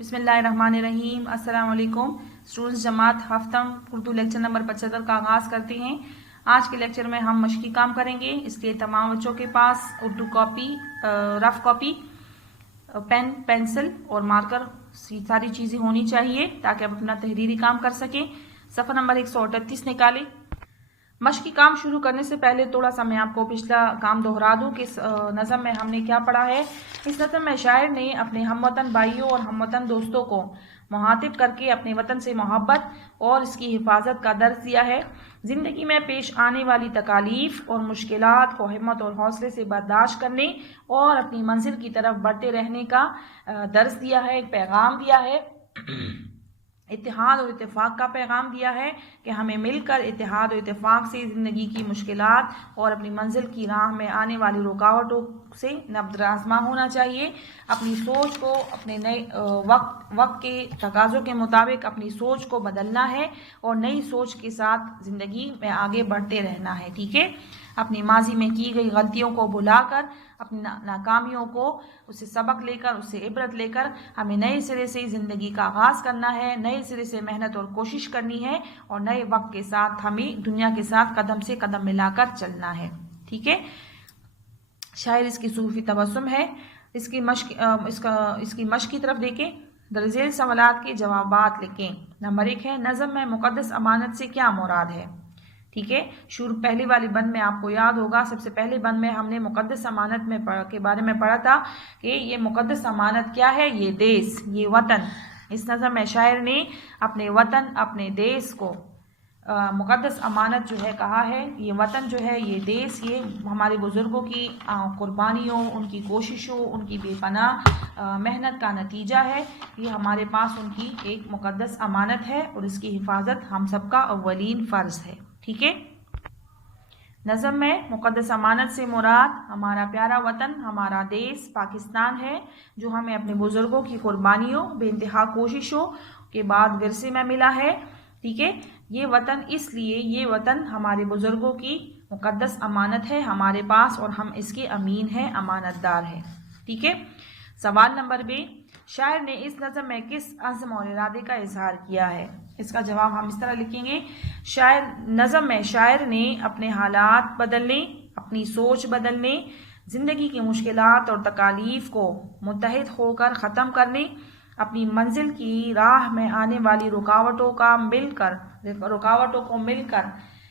بسم اللہ الرحمن الرحیم۔ السلام علیکم اسٹوڈنٹس، جماعت ہفتم اردو لیکچر نمبر 75 کا آغاز کرتے ہیں۔ آج کے لیکچر میں ہم مشقی کام کریں گے، اس لیے تمام بچوں کے پاس Urdu copy, rough copy, pain, pencil اور مارکر ساری چیزیں ہونی چاہیے تاکہ آپ اپنا تحریری کام کر سکیں۔ صفحہ نمبر 138 نکالیں۔ مشقی کام شروع کرنے سے پہلے تھوڑا سا میں آپ کو پچھلا کام دہرا دوں کہ نظم میں ہم نے کیا پڑھا ہے۔ اس نظم میں شاعر نے اپنے ہم وطن بھائیوں اور ہم وطن دوستوں کو مخاطب کر کے اپنے وطن سے محبت اور اس کی حفاظت کا درس دیا ہے۔ زندگی میں پیش آنے والی تکالیف اور مشکلات کو ہمت اور حوصلے سے برداشت کرنے اور اپنی منزل کی طرف بڑھتے رہنے کا درس دیا ہے، ایک پیغام دیا ہے۔ اتحاد اور اتفاق کا پیغام دیا ہے کہ ہمیں مل کر اتحاد اور اتفاق سے زندگی کی مشکلات اور اپنی منزل کی راہ میں آنے والی رکاوٹوں سے نبرد آزما ہونا چاہیے۔ اپنی سوچ کو اپنے نئے وقت کے تقاضوں کے مطابق اپنی سوچ کو بدلنا ہے اور نئی سوچ کے ساتھ زندگی میں آگے بڑھتے رہنا ہے، ٹھیک ہے۔ اپنی ماضی میں کی گئی غلطیوں کو بھلا کر، اپنی ناکامیوں کو اسے سبق لے کر، اسے عبرت لے کر ہمیں نئے سرے سے زندگی کا آغاز کرنا ہے، نئے سرے سے محنت اور کوشش کرنی ہے اور نئے وقت کے ساتھ ہمیں دنیا کے ساتھ قدم سے قدم ملا کر چلنا ہے، ٹھیک ہے۔ شاعر اس کی صوفی تبسم ہے۔ اس کی مشق کی طرف دیکھیں۔ درذیل سوالات کے جوابات لکھیں۔ نمبر 1 ہے، نظم میں مقدس امانت سے کیا مراد ہے؟ ٹھیک ہے، شروع پہلی والی بند میں آپ کو یاد ہوگا، سب سے پہلے بند میں ہم نے مقدس امانت کے بارے میں پڑھا تھا کہ یہ مقدس امانت کیا ہے؟ یہ دیس، یہ وطن۔ اس نظم میں شاعر نے اپنے وطن، اپنے دیس کو مقدس امانت جو ہے کہا ہے۔ یہ وطن جو ہے، یہ دیس، یہ ہمارے بزرگوں کی قربانیوں، ان کی کوششوں، ان کی بے پناہ محنت کا نتیجہ ہے۔ یہ ہمارے پاس ان کی ایک مقدس امانت ہے اور اس کی حفاظت ہم سب کا اولین فرض ہے، ٹھیک ہے۔ نظم میں مقدس امانت سے مراد ہمارا پیارا وطن، ہمارا دیس پاکستان ہے، جو ہمیں اپنے بزرگوں کی قربانیوں، بے انتہا کوششوں کے بعد ورثے میں ملا ہے، ٹھیک ہے۔ یہ وطن ہمارے بزرگوں کی مقدس امانت ہے ہمارے پاس اور ہم اس کے امین ہیں، امانت دار ہیں، ٹھیک ہے۔ سوال نمبر 2، شاعر نے اس نظم میں کس عزم اور ارادے کا اظہار کیا ہے؟ اس کا جواب ہم اس طرح لکھیں گے، نظم میں شاعر نے اپنے حالات بدلنے، اپنی سوچ بدلنے، زندگی کی مشکلات اور تکالیف کو متحد ہو کر ختم کرنے، اپنی منزل کی راہ میں آنے والی رکاوٹوں کو مل کر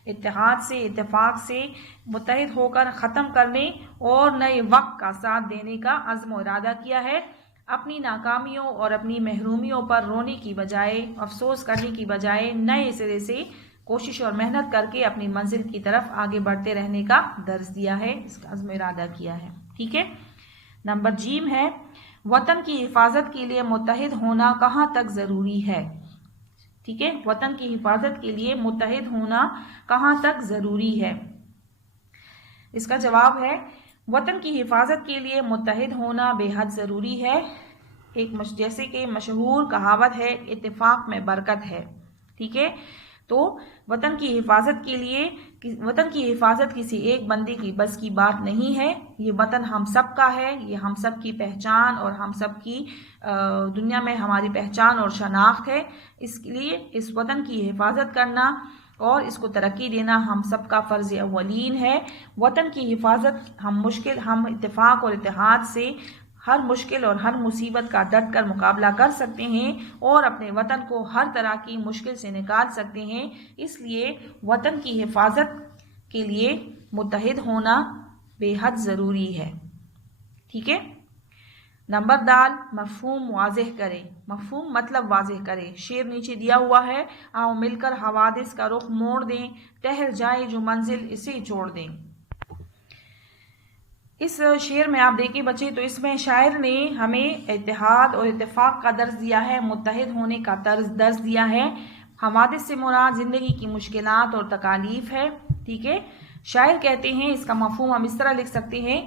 اتحاد سے، اتفاق سے متحد ہو کر ختم کرنے اور نئے وقت کا ساتھ دینے کا عزم و ارادہ کیا ہے۔ اپنی ناکامیوں اور اپنی محرومیوں پر رونے کی بجائے، افسوس کرنے کی بجائے نئے سرے سے کوشش اور محنت کر کے اپنی منزل کی طرف آگے بڑھتے رہنے کا درس دیا ہے، اس کا عزم و ارادہ کیا ہے، ٹھیک ہے۔ نمبر ج ہے، وطن کی حفاظت کے لیے متحد ہونا کہاں تک ضروری ہے؟ ٹھیک ہے، وطن کی حفاظت کے لیے متحد ہونا کہاں تک ضروری ہے؟ اس کا جواب ہے، وطن کی حفاظت کے لیے متحد ہونا بے حد ضروری ہے۔ جیسے کہ مشہور کہاوت ہے، اتفاق میں برکت ہے، ٹھیک ہے۔ تو وطن کی حفاظت کسی ایک بندے کی بس کی بات نہیں ہے، یہ وطن ہم سب کا ہے، یہ ہم سب کی پہچان اور ہم سب کی دنیا میں ہماری پہچان اور شناخت ہے۔ اس لیے اس وطن کی حفاظت کرنا اور اس کو ترقی دینا ہم سب کا فرض اولین ہے۔ وطن کی حفاظت ہم اتفاق اور اتحاد سے ہر مشکل اور ہر مصیبت کا ڈٹ کر مقابلہ کر سکتے ہیں اور اپنے وطن کو ہر طرح کی مشکل سے نکال سکتے ہیں۔ اس لیے وطن کی حفاظت کے لیے متحد ہونا بے حد ضروری ہے، ٹھیک ہے۔ نمبر د، مفہوم واضح کریں۔ مفہوم مطلب واضح کریں۔ شعر نیچے دیا ہوا ہے، آؤ مل کر حوادث کا رخ موڑ دیں، ٹہر جائے جو منزل اسے چھوڑ دیں۔ اس شعر میں آپ دیکھیں بچے تو اس میں شاعر نے ہمیں اتحاد اور اتفاق کا درس دیا ہے، متحد ہونے کا درس دیا ہے۔ حوادث سے مراد زندگی کی مشکلات اور تکالیف ہے، ٹھیک ہے۔ شاعر کہتے ہیں، اس کا مفہوم ہم اس طرح لکھ سکتے ہیں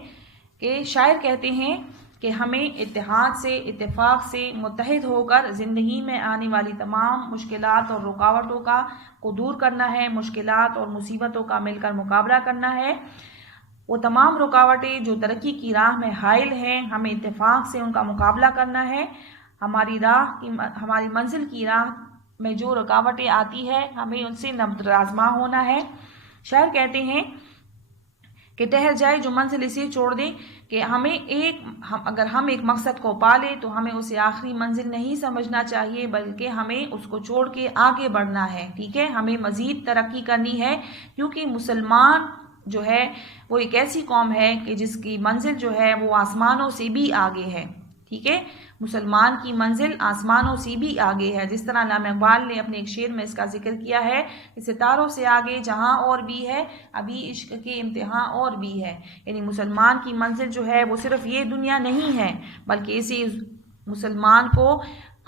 کہ شاعر کہتے ہیں کہ ہمیں اتحاد سے، اتفاق سے متحد ہو کر زندگی میں آنے والی تمام مشکلات اور رکاوٹوں کو دور کرنا ہے، مشکلات اور مصیبتوں کا مل کر مقابلہ کرنا ہے۔ وہ تمام رکاوٹیں جو ترقی کی راہ میں حائل ہیں، ہمیں اتفاق سے ان کا مقابلہ کرنا ہے۔ ہماری منزل کی راہ میں جو رکاوٹیں آتی ہے ہمیں ان سے نبرآزما ہونا ہے۔ شاعر کہتے ہیں کہ ٹہر جائے جو منزل اسے چھوڑ دے، کہ اگر ہم ایک مقصد کو پا لیں تو ہمیں اسے آخری منزل نہیں سمجھنا چاہیے، بلکہ ہمیں اس کو چھوڑ کے آگے بڑھنا ہے، ٹھیک ہے، ہمیں مزید ترقی کرنی ہے، کیونکہ مسلمان جو ہے وہ ایک ایسی قوم ہے کہ جس کی منزل جو ہے وہ آسمانوں سے بھی آگے ہے، ٹھیک ہے، مسلمان کی منزل آسمانوں سے بھی آگے ہے، جس طرح علامہ اقبال نے اپنے ایک شعر میں اس کا ذکر کیا ہے کہ ستاروں سے آگے جہاں اور بھی ہے، ابھی عشق کے امتحان اور بھی ہے، یعنی مسلمان کی منزل جو ہے وہ صرف یہ دنیا نہیں ہے، بلکہ اسی مسلمان کو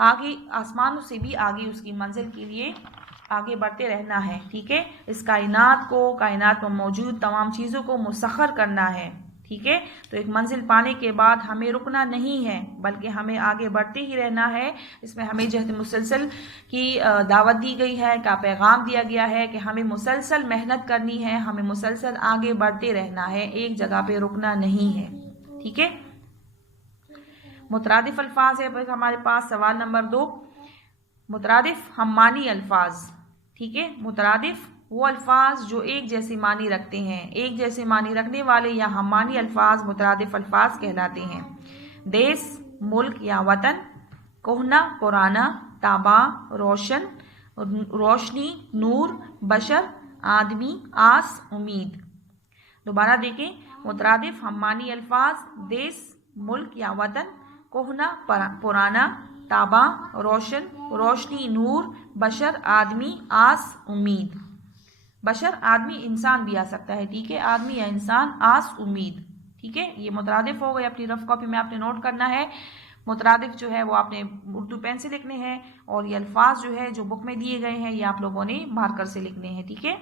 آگے آسمانوں سے بھی آگے اس کی منزل کے لیے آگے بڑھتے رہنا ہے، ٹھیک ہے، اس کائنات میں موجود تمام چیزوں کو مسخر کرنا ہے، ٹھیک ہے، تو ایک منزل پانے کے بعد ہمیں رکنا نہیں ہے، بلکہ ہمیں آگے بڑھتے ہی رہنا ہے۔ اس میں ہمیں جہد مسلسل کی دعوت دی گئی ہے، کا پیغام دیا گیا ہے کہ ہمیں مسلسل محنت کرنی ہے، ہمیں مسلسل آگے بڑھتے رہنا ہے، ایک جگہ پہ رکنا نہیں ہے، ٹھیک ہے۔ مترادف الفاظ ہے بس ہمارے پاس سوال نمبر 2، مترادف ہم معنی الفاظ، ٹھیک ہے، مترادف وہ الفاظ جو ایک جیسی معنی رکھتے ہیں، ایک جیسے معنی رکھنے والے یا ہم معنی الفاظ مترادف الفاظ کہلاتے ہیں۔ دیس ملک یا وطن، کہنا پرانا، تابع روشن، روشنی نور، بشر آدمی، آس امید۔ دوبارہ دیکھیں، مترادف ہم معنی الفاظ دیس ملک یا وطن، کہنا پرانا، تابع روشن، روشنی نور، بشر آدمی، آس امید۔ بشر آدمی انسان بھی آ سکتا ہے، ٹھیک ہے، آدمی یا انسان، آس امید، ٹھیک ہے، یہ مترادف ہو گئے، اپنی رف کاپی میں آپ نے نوٹ کرنا ہے۔ مترادف جو ہے وہ آپ نے اردو پین سے لکھنے ہیں، اور یہ الفاظ جو ہے جو بک میں دیے گئے ہیں یہ آپ لوگوں نے مارکر سے لکھنے ہیں، ٹھیک ہے۔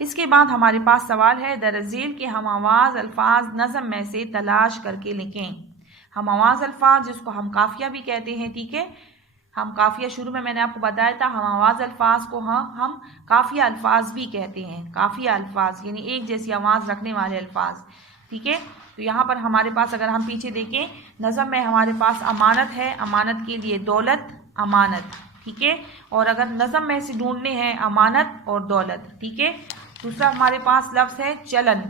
اس کے بعد ہمارے پاس سوال ہے، درج ذیل کے ہم آواز الفاظ نظم میں سے تلاش کر کے لکھیں۔ ہم آواز الفاظ جس کو ہم قافیہ بھی کہتے ہیں، ٹھیک ہے، ہم قافیہ شروع میں نے آپ کو بتایا تھا، ہم آواز الفاظ کو ہم قافیہ الفاظ بھی کہتے ہیں، قافیہ الفاظ یعنی ایک جیسی آواز رکھنے والے الفاظ، ٹھیک ہے۔ تو یہاں پر ہمارے پاس اگر ہم پیچھے دیکھیں، نظم میں ہمارے پاس امانت ہے، امانت کے لیے دولت، امانت، ٹھیک ہے، اور اگر نظم میں سے ڈھونڈنے ہیں امانت اور دولت، ٹھیک ہے۔ دوسرا ہمارے پاس لفظ ہے چلن،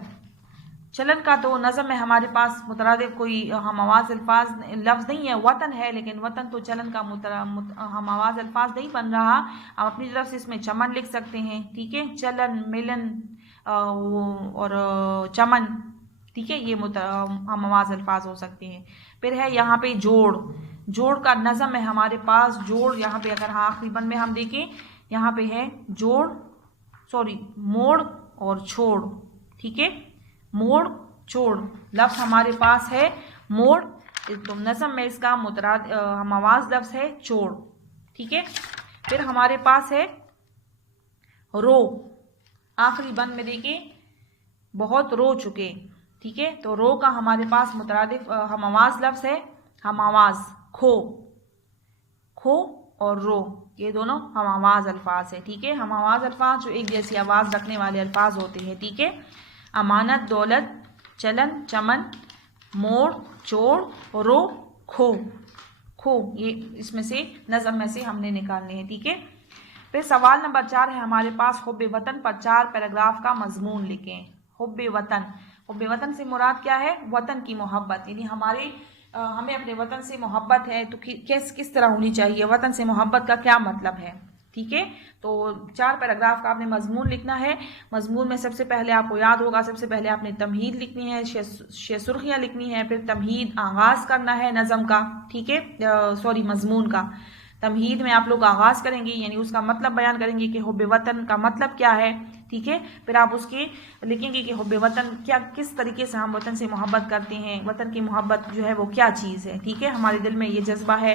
چلن کا تو نظم میں ہمارے پاس مترادف کوئی ہم آواز الفاظ لفظ نہیں ہے، وطن ہے، لیکن وطن تو چلن کا ہم آواز الفاظ نہیں بن رہا، ہم اپنی طرف سے اس میں چمن لکھ سکتے ہیں، ٹھیک ہے، چلن، ملن اور چمن، ٹھیک ہے، یہ ہم آواز الفاظ ہو سکتے ہیں۔ پھر ہے یہاں پہ جوڑ، جوڑ کا نظم ہے ہمارے پاس، جوڑ یہاں پہ اگر آخری بند میں ہم دیکھیں، یہاں پہ ہے موڑ اور چھوڑ، ٹھیک ہے، موڑ چھوڑ، لفظ ہمارے پاس ہے موڑ، تو نظم میں اس کا ہم آواز لفظ ہے چھوڑ، ٹھیک ہے۔ پھر ہمارے پاس ہے رو، آخری بند میں دیکھیں، بہت رو چکے، ٹھیک ہے، تو رو کا ہمارے پاس مترادف ہم آواز لفظ ہے ہم آواز کھو، کھو اور رو، یہ دونوں ہم آواز الفاظ ہے، ٹھیک ہے، ہم آواز الفاظ جو ایک جیسی آواز رکھنے والے الفاظ ہوتے ہیں، ٹھیک ہے۔ امانت، دولت، چلن، چمن، موڑ، چوڑ، رو، کھو، کھو، یہ اس میں سے نظم میں سے ہم نے نکالنے ہیں، ٹھیک ہے۔ پھر سوال نمبر 4 ہے ہمارے پاس، حب وطن پر 4 پیراگراف کا مضمون لکھیں۔ حب وطن، حب وطن سے مراد کیا ہے؟ وطن کی محبت، یعنی ہمیں اپنے وطن سے محبت ہے تو کس طرح ہونی چاہیے، وطن سے محبت کا کیا مطلب ہے، ٹھیک ہے۔ تو 4 پیراگراف کا آپ نے مضمون لکھنا ہے۔ مضمون میں سب سے پہلے آپ کو یاد ہوگا، سب سے پہلے آپ نے تمہید لکھنی ہے، 6 سرخیاں لکھنی ہے، پھر تمہید آغاز کرنا ہے نظم کا، ٹھیک ہے، مضمون کا۔ تمہید میں آپ لوگ آغاز کریں گے، یعنی اس کا مطلب بیان کریں گے کہ حب وطن کا مطلب کیا ہے، ٹھیک ہے۔ پھر آپ اس کے لکھیں گے کہ حب وطن کس طریقے سے ہم وطن سے محبت کرتے ہیں، وطن کی محبت جو ہے وہ کیا چیز ہے، ٹھیک ہے، ہمارے دل میں یہ جذبہ ہے۔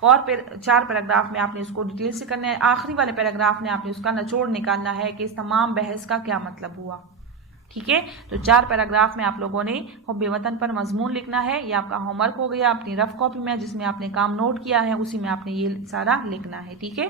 اور پھر 4 پیراگراف میں آپ نے اس کو ڈیٹیل سے کرنا ہے، آخری والے پیراگراف میں آپ نے اس کا نچوڑ نکالنا ہے کہ اس تمام بحث کا کیا مطلب ہوا، ٹھیک ہے۔ تو 4 پیراگراف میں آپ لوگوں نے حب وطن پر مضمون لکھنا ہے، یہ آپ کا ہوم ورک ہو گیا اپنی رف کاپی میں، جس میں آپ نے کام نوٹ کیا ہے اسی میں آپ نے یہ سارا لکھنا ہے، ٹھیک ہے۔